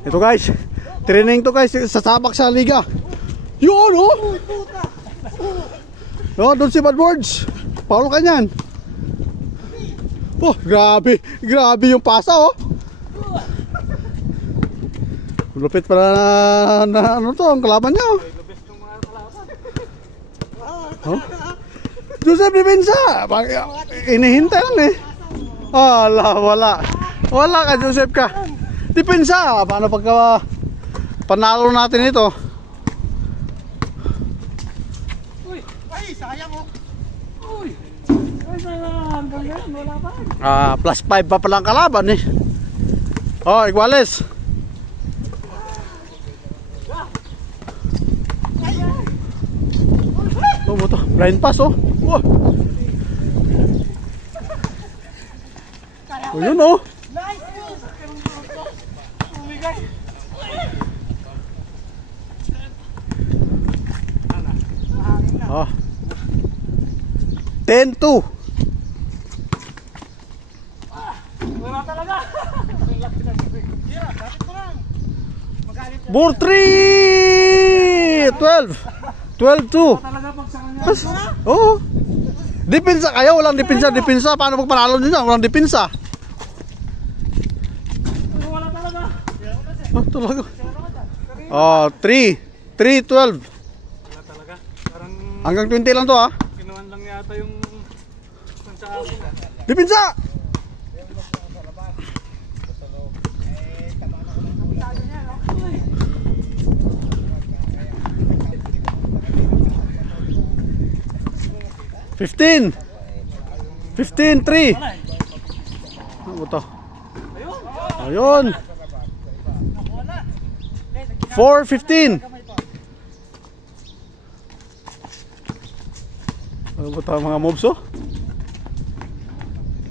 Ito guys, training to guys, sasabak sa liga. Yun oh. Oh, doon si Bad Words. Paul ka niyan. Oh, grabe. Grabe yung pasa oh. Lupit pala na ano to, ang kalaban niya oh. Oh? Joseph Depensa. Inihintay lang eh. Wala. Wala ka Joseph ka. Depensa. Paano pagka panalo natin ito? Uy, ay sayang oh. Uy. Ay sayang, ganyan wala pa. Plus 5 pa palang kalaban eh. Oh, Iguales. Oh, buto. Blind pass oh. Wow. Oh, yun oh. Nice. Oh. 10-2. Wala talaga. Ball 3. 12. 12-2. Talaga pag sa kanya. Oh. Depensa kayo, walang depensa. Paano pag panalo nyo dyan? Walang depensa. Wala talaga. Oh, talaga. Oh, 3-12. Wala talaga. Parang Hanggang 20 lang to ha. kinuhan lang yata yung sa akin. Depensa! $15. 15-3. Ano to? Ayun. 4-15. Ano ba tayo mga moves oh?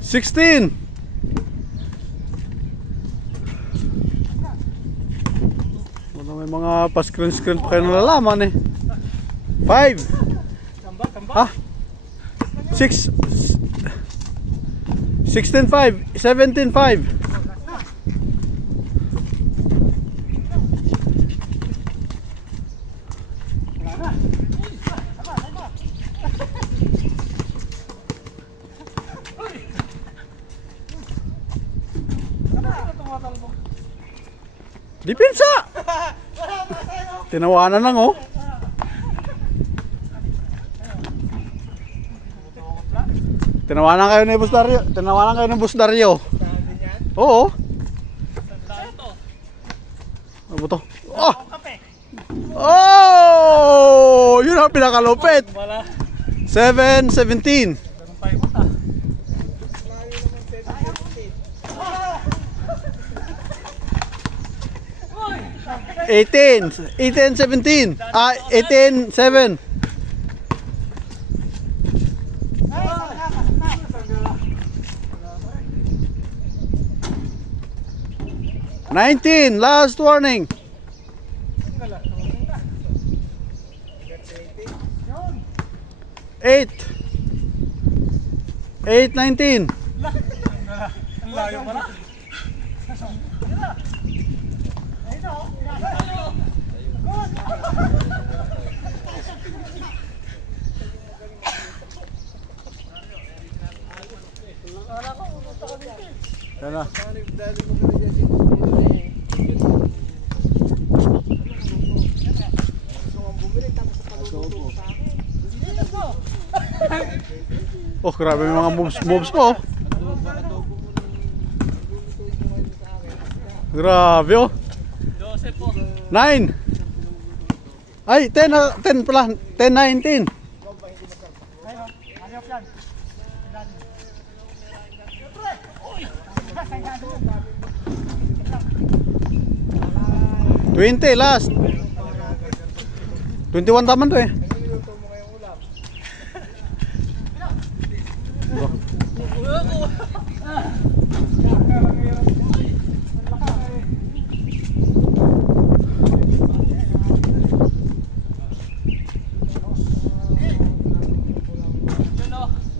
16. Ano may mga pa-screen pa kayo nalalaman eh. 5. Ah? 6 16-5 17-5. Depensa! Tinawanan lang oh. Tinawanan kayo ni Boss Dario. Tinawanan kayo ni Boss Dario. Oo. Ano ba to? Oh! Oh! Yun ang pinakalupit. 7-17. 18-17. 18-7. 19, last warning. 8. 8-19. Ang layo pala. Yan na. Oh, grabe yung mga moves mo. Grabe oh. 9. Ay, 10 pala. 10-19. 20 last. 21 taman to eh.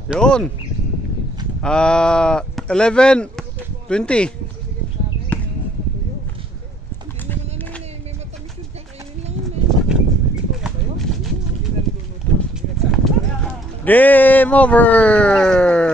Yun. 11-20. Game over!